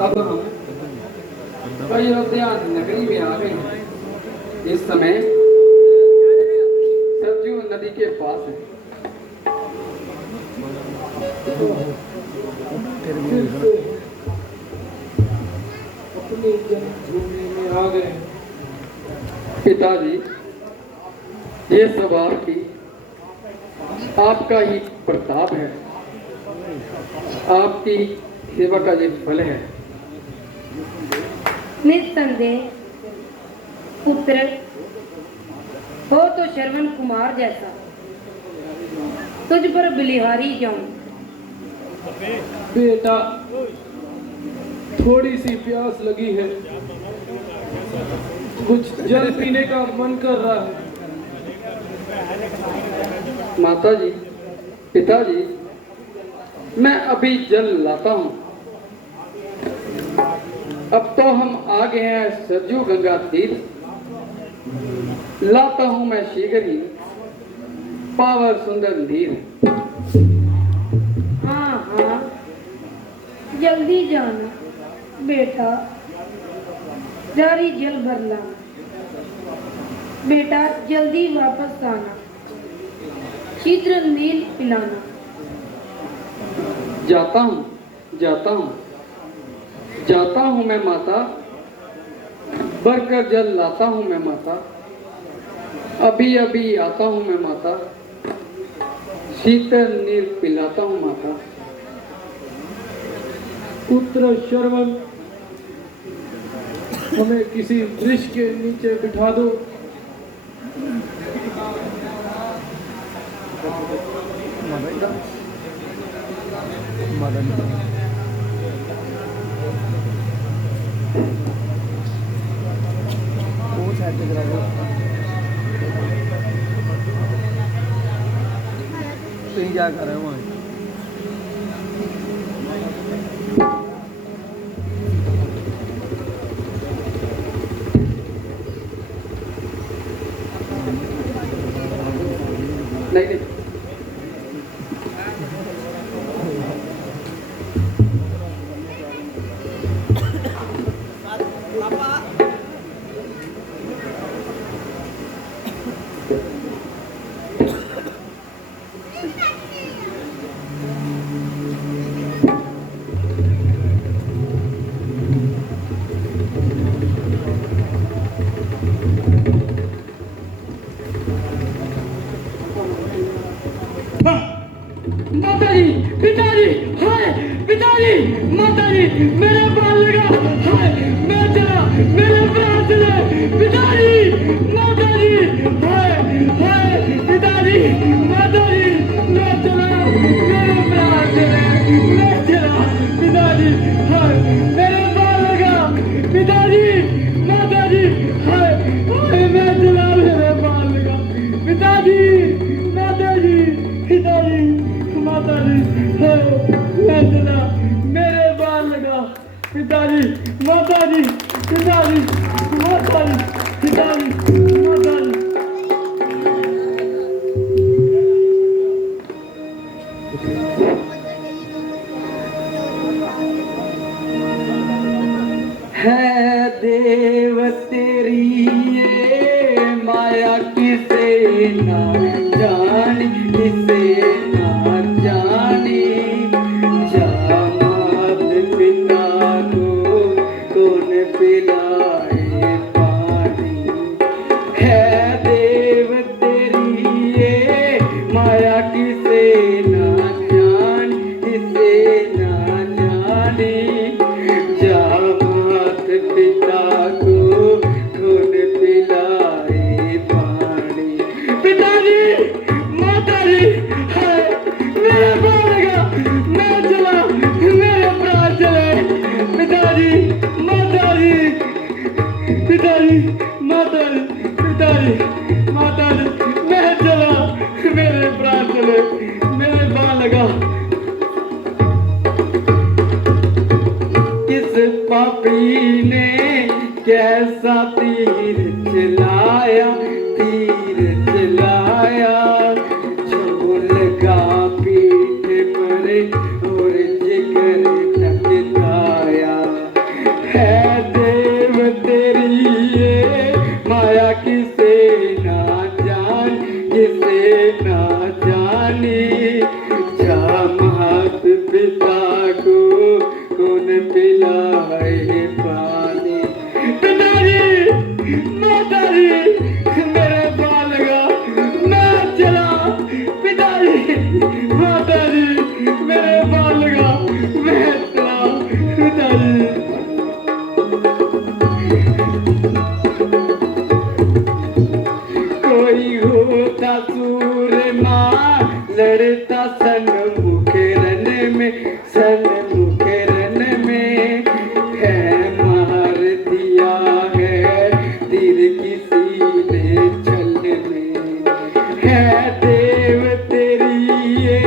अब हम अयोध्या नगरी में आ गए हैं। इस समय सरजू नदी के पास है। अपनी जन्मभूमि में आ गए। पिताजी, ये सब आपका ही प्रताप है, आपकी सेवा का ये फल है। निस्संदेह पुत्र हो तो श्रवण कुमार जैसा, तुझ पर बलिहारी जाऊं। बेटा, थोड़ी सी प्यास लगी है, कुछ जल पीने का मन कर रहा है। माताजी, पिताजी, मैं अभी जल लाता हूँ। अब तो हम आ गए हैं सरजू गंगा तीर। लाता हूँ मैं शीघ्र ही पावर सुंदर नीर। हाँ हाँ, जल्दी जाना बेटा, जारी जल भर लाना। बेटा जल्दी वापस आना, शीघ्र नील पिलाना। जाता हूँ, जाता हूँ, जाता हूँ मैं माता, भरकर जल लाता हूँ मैं माता। अभी अभी आता हूँ मैं माता, शीतल नीर पिलाता हूँ माता। पुत्र श्रवण, हमें किसी वृक्ष के नीचे बिठा दो। तो क्या कर रहे हो? नहीं नहीं, माताजी, पिताजी, हाय पिताजी, माताजी, मेरे बाल लगा, हाय मैं चला, मेरे प्राण चले, पिताजी, माताजी, हाय हाय पिताजी, माताजी, मैं चला, मेरे प्राण चले, मैं चला, पिताजी, हाय मेरे बाल लगा, पिताजी, माताजी, हाय हाय मैं चला, मेरे बाल लगा, पिताजी, माताजी, पिताजी, माताजी, मैं चला, मेरे बाल लगा, पिताजी, माताजी, पिताजी, माताजी, पिताजी, माताजी। है देव तेरी ये माया किसे ना जानी, किसे ना जानी, जामात पिता को कौन पिलाए पानी। है देव तेरी ये माया किसे ना जानी, किसे ना जानी, जामात पिता को कौन पिलाए पानी। पिताजी, माताजी, हाय मेरा प्राण गया, मैं चला, मेरे प्राण चले, पिताजी, माताजी, पिताजी, माताजी, पिताजी, माताजी, मैं चला, मेरे प्राण चले, मेरे बाल लगा। किस पापी ने कैसा तीर चलाया, तीर चलाया, जो लगा पीठ पर और जिगर टकराया। पिलाए पानी। पिताजी, माताजी, मेरे बालगा, मैं चला। पिताजी, माताजी, मेरे बालगा, मैं चला। पिताजी। कोई होता सूरमा लड़ता सन्मुख रन में, सन्मुख रन में है मार दिया है तीर किसी ने छल में। है देव तेरी ये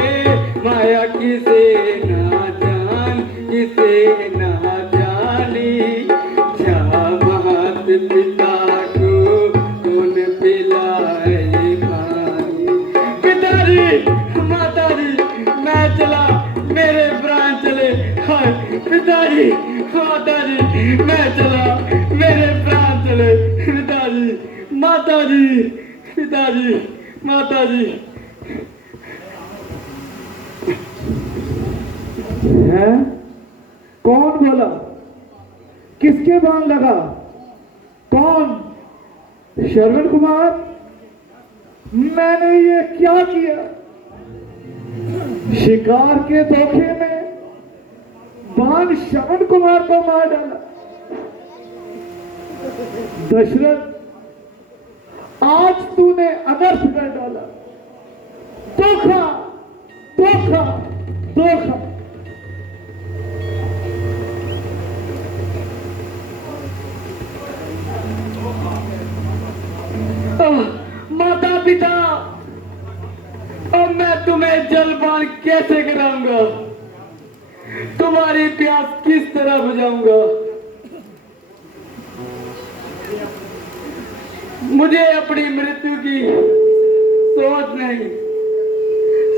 माया किसे ना जान, किसे ना जानी। जा मात पिता को कौन पिलाए पानी। पिताजी, माताजी, मैं चला, मेरे प्राण चले। हाय पिताजी, माताजी, मैं चला, मेरे प्राण चले। पिताजी, माताजी, पिताजी, माताजी। है? कौन बोला? किसके बाण लगा? कौन? श्रवण कुमार, मैंने ये क्या किया? शिकार के धोखे में बाण श्रवण कुमार को मार डाला। दशरथ, आज तूने अनर्थ कर डाला। धोखा, धोखा, धोखा। माता पिता, अब मैं तुम्हें जलपान कैसे कराऊंगा? तुम्हारी प्यास किस तरह बुझाऊंगा? मुझे अपनी मृत्यु की सोच नहीं,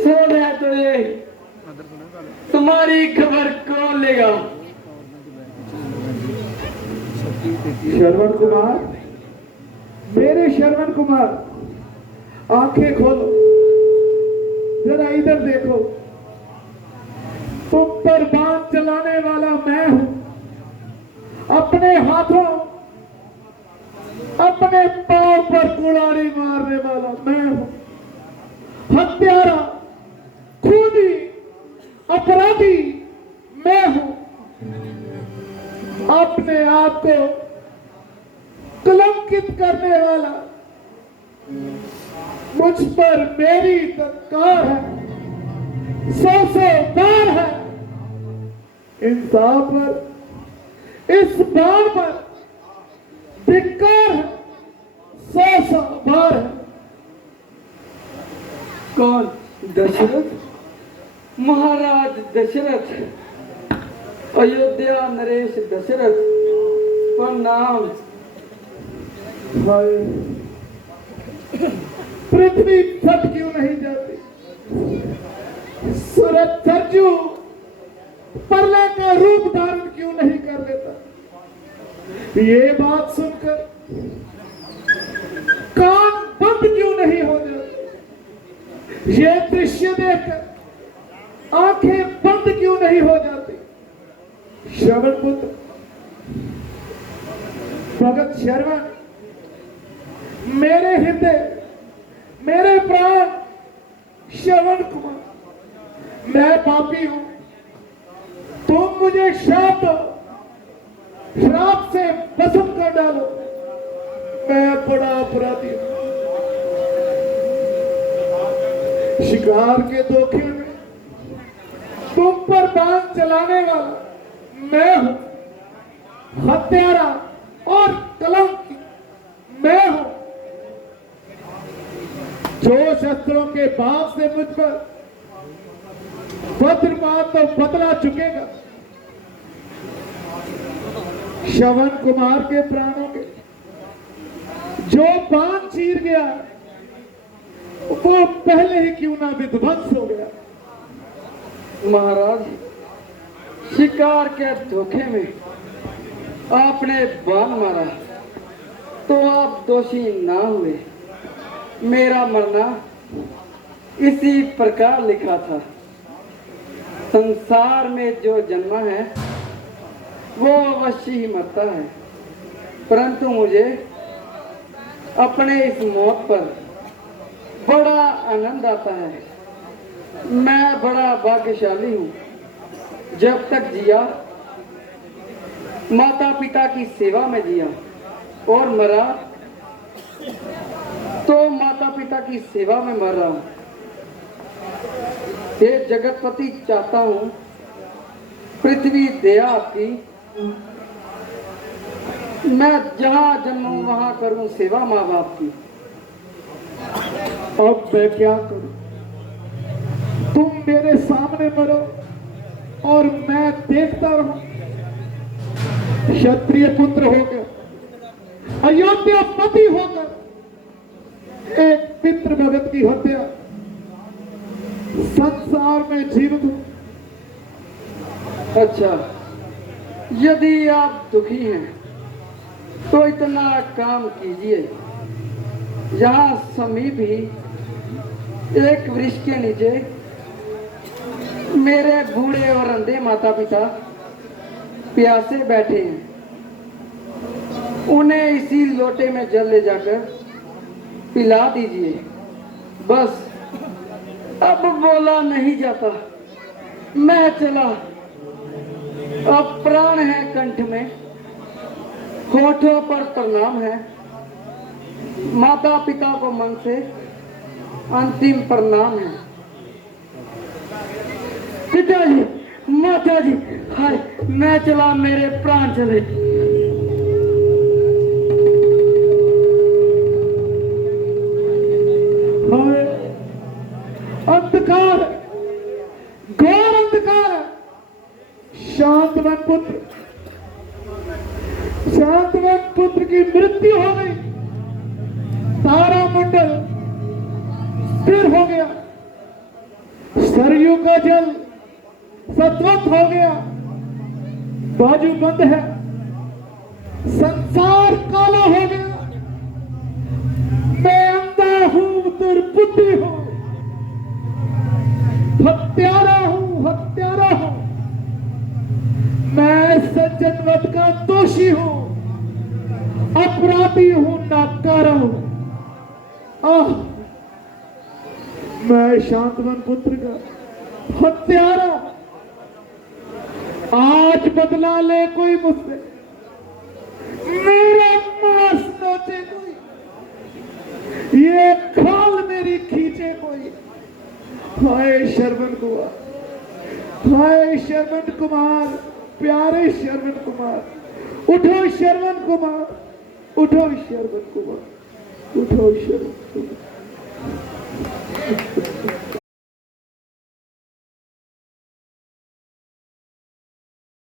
सोच है तो ये तुम्हारी खबर कौन लेगा? श्रवण कुमार, मेरे श्रवण कुमार, आंखें खोलो, जरा इधर देखो। तुम पर बाण चलाने वाला मैं हूं। अपने हाथों, अपने पांव पर कुल्हाड़ी मारने वाला मैं हूं। हत्यारा, खूनी, अपराधी मैं हूं। अपने आप को कलंकित करने वाला मुझ पर मेरी तत्कार है, 100 बार है। इंसाफ पर, इस बार पर धिक्कार है, 100 बार है। कौन? दशरथ, महाराज दशरथ, अयोध्या नरेश दशरथ, प्रणाम। पृथ्वी फट क्यों नहीं जाती? सूरज सरजू प्रलय का रूप धारण क्यों नहीं कर लेता? ये बात सुनकर कान बंद क्यों नहीं हो जाते? ये दृश्य देखकर आंखें बंद क्यों नहीं हो जाती? श्रवण पुत्र, भगत श्रवण, मेरे हृदय, मेरे प्राण श्रवण कुमार, मैं पापी हूं। तुम मुझे श्राप दो, श्राप से भस्म कर डालो। मैं बड़ा अपराधी हूं। शिकार के धोखे में तुम पर बाण चलाने वाला मैं हूं। हत्यारा और कलंकी मैं हूं। जो शस्त्रों के बाप से मुझ पर वज्रपात तो बदला चुकेगा। श्रवण कुमार के प्राणों के जो बाण चीर गया वो पहले ही क्यों ना विध्वंस हो गया। महाराज, शिकार के धोखे में आपने बाण मारा तो आप दोषी ना हुए। मेरा मरना इसी प्रकार लिखा था। संसार में जो जन्मा है वो अवश्य ही मरता है, परंतु मुझे अपने इस मौत पर बड़ा आनंद आता है। मैं बड़ा भाग्यशाली हूँ। जब तक जिया माता पिता की सेवा में जिया, और मरा तो माता पिता की सेवा में मर रहा हूँ। हे जगतपति, चाहता हूँ पृथ्वी दया आपकी, मैं जहां जन्मूं वहां करूं सेवा माँ बाप की। अब मैं क्या करूं? तुम मेरे सामने मरो और मैं देखता रहूं। क्षत्रिय पुत्र होकर, अयोध्या पति होकर, एक पितृ भगत की हत्या संसार में जीवित हूं। अच्छा, यदि आप दुखी हैं तो इतना काम कीजिए, यहाँ समीप ही एक वृक्ष के नीचे मेरे बूढ़े और अंधे माता पिता प्यासे बैठे हैं। उन्हें इसी लोटे में जल ले जाकर पिला दीजिए। बस, अब बोला नहीं जाता, मैं चला। अब प्राण है कंठ में, होठों पर प्रणाम है, माता पिता को मन से अंतिम प्रणाम है। पिताजी, माताजी, हाय, मैं चला, मेरे प्राण चले। हाय, अंधकार, घोर अंधकार। शांतवन पुत्र, शांतवन पुत्र की मृत्यु हो गई। तारामंडल स्थिर हो गया। सरयू का जल सत्वत हो गया। बाजू बंद है। संसार काला हो गया। मैं अंधा हूं, दुर्बुद्धि हूं, हत्यारा हूं, हत्यारा हूं। मैं सज्जन वध का दोषी हूं, अपराधी हूं, नाकारा हूं। आह, मैं शांतवन पुत्र का हत्यारा। आज बदला ले कोई मुझसे, मेरा मांस नोचे कोई, ये खाल मेरी खींचे कोई। हाय श्रवण कुमार, हाय श्रवण कुमार, प्यारे श्रवण कुमार, उठो श्रवण कुमार, उठो श्रवण कुमार, उठो श्रवण कुमार।